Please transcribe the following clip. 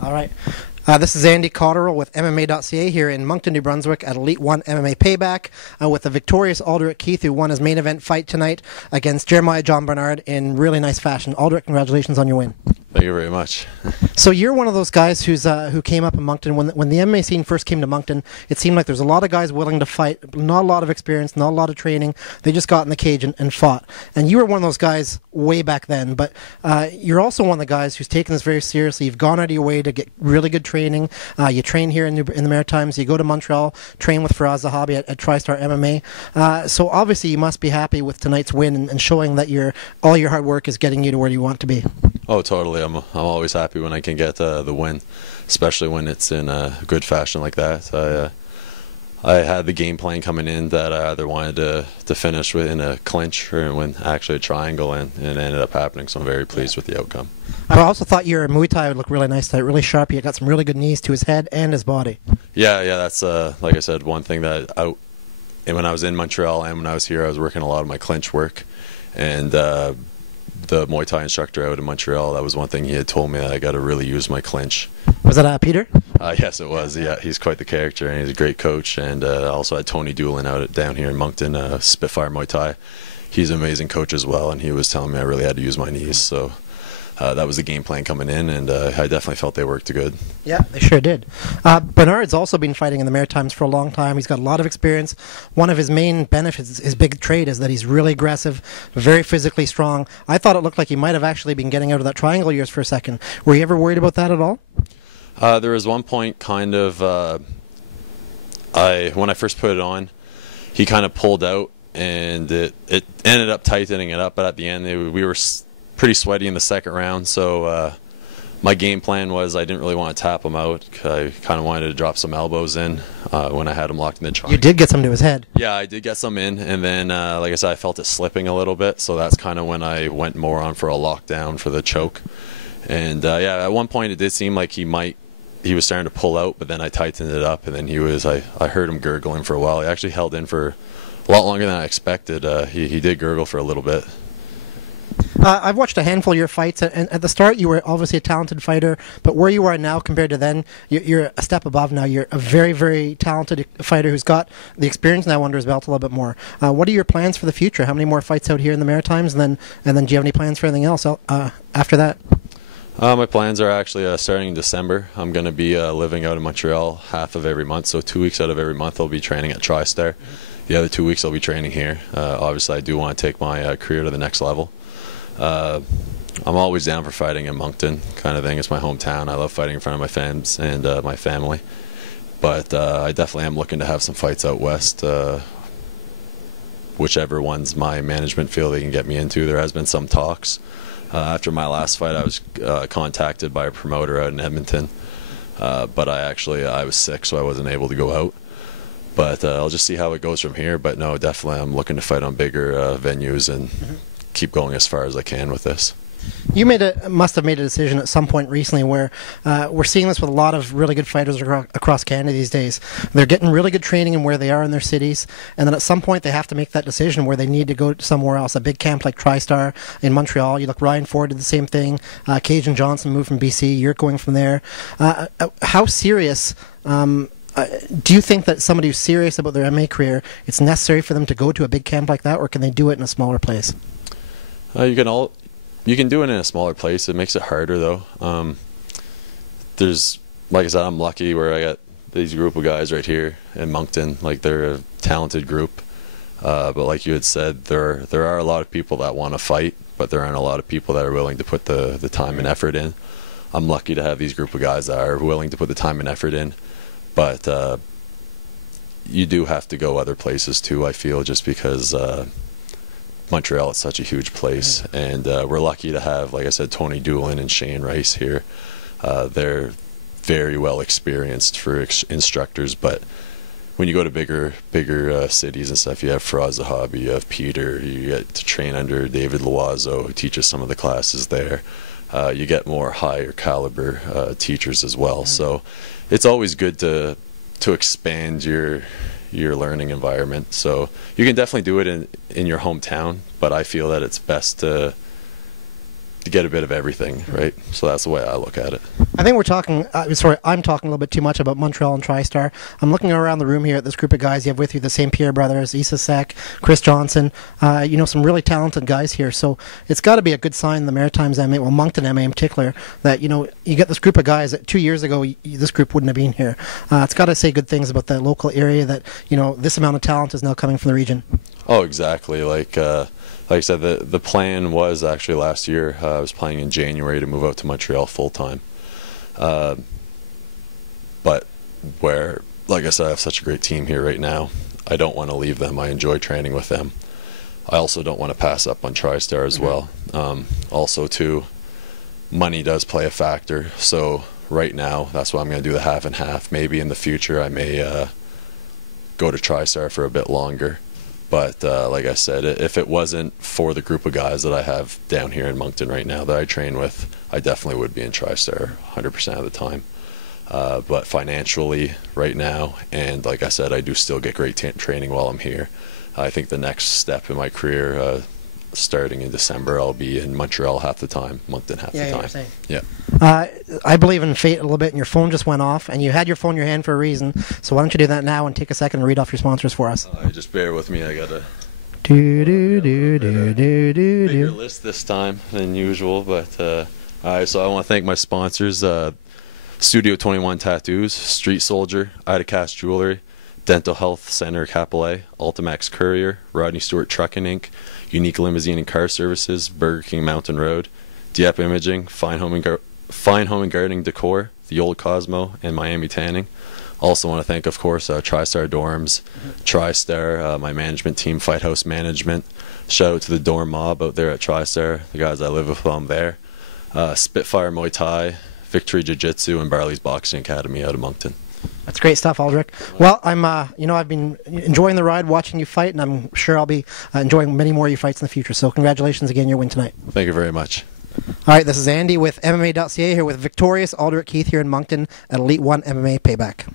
All right. This is Andy Cotterill with MMA.ca here in Moncton, New Brunswick at Elite 1 MMA Payback with the victorious Alderic Keith, who won his main event fight tonight against Jeremiah John Bernard in really nice fashion. Alderic, congratulations on your win. Thank you very much. So you're one of those guys who came up in Moncton. When the MMA scene first came to Moncton, it seemed like there's a lot of guys willing to fight, not a lot of experience, not a lot of training. They just got in the cage and fought. And you were one of those guys way back then, but you're also one of the guys who's taken this very seriously. You've gone out of your way to get really good training. You train here in the Maritimes. You go to Montreal, train with Faraz Zahabi at TriStar MMA. So obviously you must be happy with tonight's win and showing that all your hard work is getting you to where you want to be. Oh, totally. I'm always happy when I can get the win, especially when it's in a good fashion like that. I had the game plan coming in that I either wanted to finish in a clinch or win actually a triangle, and it ended up happening, so I'm very pleased with the outcome. I also thought your Muay Thai would look really nice tonight, really sharp. You got some really good knees to his head and his body. Yeah, that's, like I said, one thing that when I was in Montreal and when I was here, I was working a lot of my clinch work, and the Muay Thai instructor out in Montreal, that was one thing he had told me, that I got to really use my clinch. Was that Peter? Yes, it was. Yeah, he's quite the character, and he's a great coach. And also had Tony Doolin down here in Moncton, Spitfire Muay Thai. He's an amazing coach as well, and he was telling me I really had to use my knees. So that was the game plan coming in, and I definitely felt they worked good. Yeah, they sure did. Bernard's also been fighting in the Maritimes for a long time. He's got a lot of experience. One of his main benefits, his big trait, is that he's really aggressive, very physically strong. I thought it looked like he might have actually been getting out of that triangle years for a second. Were you ever worried about that at all? There was one point, kind of, when I first put it on, he kind of pulled out, and it ended up tightening it up, but at the end we were pretty sweaty in the second round, so my game plan was I didn't really want to tap him out. I kind of wanted to drop some elbows in when I had him locked in the triangle. You did get some to his head. Yeah, I did get some in, and then, like I said, I felt it slipping a little bit, so that's kind of when I went more on for a lockdown for the choke. And yeah, at one point it did seem like he was starting to pull out, but then I tightened it up, and then I heard him gurgling for a while. He actually held in for a lot longer than I expected. He did gurgle for a little bit. I've watched a handful of your fights, and at the start you were obviously a talented fighter, but where you are now compared to then, you're a step above now. You're a very, very talented fighter who's got the experience now under his belt a little bit more. What are your plans for the future? How many more fights out here in the Maritimes, and then do you have any plans for anything else after that? My plans are actually starting in December. I'm going to be living out in Montreal half of every month, so 2 weeks out of every month I'll be training at TriStar. The other 2 weeks I'll be training here. Obviously I do want to take my career to the next level. I'm always down for fighting in Moncton, kind of thing. It's my hometown. I love fighting in front of my fans and my family. But I definitely am looking to have some fights out west, whichever ones my management feel they can get me into. There has been some talks. After my last fight, I was contacted by a promoter out in Edmonton, but I was sick, so I wasn't able to go out. But I'll just see how it goes from here. But no, definitely I'm looking to fight on bigger venues and keep going as far as I can with this. You must have made a decision at some point recently where we're seeing this with a lot of really good fighters across Canada these days. They're getting really good training in where they are in their cities, and then at some point they have to make that decision where they need to go somewhere else. A big camp like TriStar in Montreal. You look, Ryan Ford did the same thing. Cajun Johnson moved from BC. You're going from there. How serious do you think that somebody who's serious about their MMA career, it's necessary for them to go to a big camp like that, or can they do it in a smaller place? You can do it in a smaller place. It makes it harder, though. Like I said, I'm lucky where I got these group of guys right here in Moncton. Like, they're a talented group. But like you had said, there are a lot of people that want to fight, but there aren't a lot of people that are willing to put the time and effort in. I'm lucky to have these group of guys that are willing to put the time and effort in. But you do have to go other places, too, I feel, just because Montreal is such a huge place, and we're lucky to have, like I said, Tony Doolin and Shane Rice here. They're very well experienced for instructors, but when you go to bigger cities and stuff, you have Faraz Zahabi, you have Peter, you get to train under David Loiseau, who teaches some of the classes there. You get more higher caliber teachers as well, so it's always good to expand your learning environment. So you can definitely do it in your hometown, but I feel that it's best to get a bit of everything, right? So that's the way I look at it. I think we're talking, I'm talking a little bit too much about Montreal and TriStar. I'm looking around the room here at this group of guys. You have with you the St. Pierre brothers, Issa Sek, Chris Johnson, some really talented guys here. So it's got to be a good sign, the Maritimes MMA, well, Moncton MMA in particular, that, you get this group of guys that 2 years ago, this group wouldn't have been here. It's got to say good things about the local area that, this amount of talent is now coming from the region. Oh, exactly. Like I said, the plan was actually last year, I was planning in January to move out to Montreal full-time. But like I said, I have such a great team here right now. I don't want to leave them. I enjoy training with them. I also don't want to pass up on TriStar as well. Also, too, money does play a factor. So right now, that's why I'm going to do the half and half. Maybe in the future, I may go to TriStar for a bit longer. But like I said, if it wasn't for the group of guys that I have down here in Moncton right now that I train with, I definitely would be in TriStar 100% of the time. But financially right now, and like I said, I do still get great training while I'm here. I think the next step in my career, starting in December, I'll be in Montreal half the time, Moncton half the time. Yeah. I believe in fate a little bit, and your phone just went off, and you had your phone in your hand for a reason. So why don't you do that now and take a second and read off your sponsors for us? Just bear with me. I got a bigger list this time than usual, but so I want to thank my sponsors: Studio 21 Tattoos, Street Soldier, Ida Cash Jewelry, Dental Health Center Capillet, Ultimax Courier, Rodney Stewart Trucking Inc., Unique Limousine and Car Services, Burger King Mountain Road, Dieppe Imaging, Fine Home and Gardening Decor, The Old Cosmo, and Miami Tanning. Also want to thank, of course, TriStar Dorms, TriStar, my management team, Fight House Management. Shout out to the dorm mob out there at TriStar, the guys I live with while I'm there. Spitfire Muay Thai, Victory Jiu-Jitsu, and Barley's Boxing Academy out of Moncton. That's great stuff, Alderic. Well, I'm, I've been enjoying the ride, watching you fight, and I'm sure I'll be enjoying many more of your fights in the future. So congratulations again, your win tonight. Thank you very much. All right, this is Andy with MMA.ca here with victorious Alderic Keith here in Moncton at Elite 1 MMA Payback.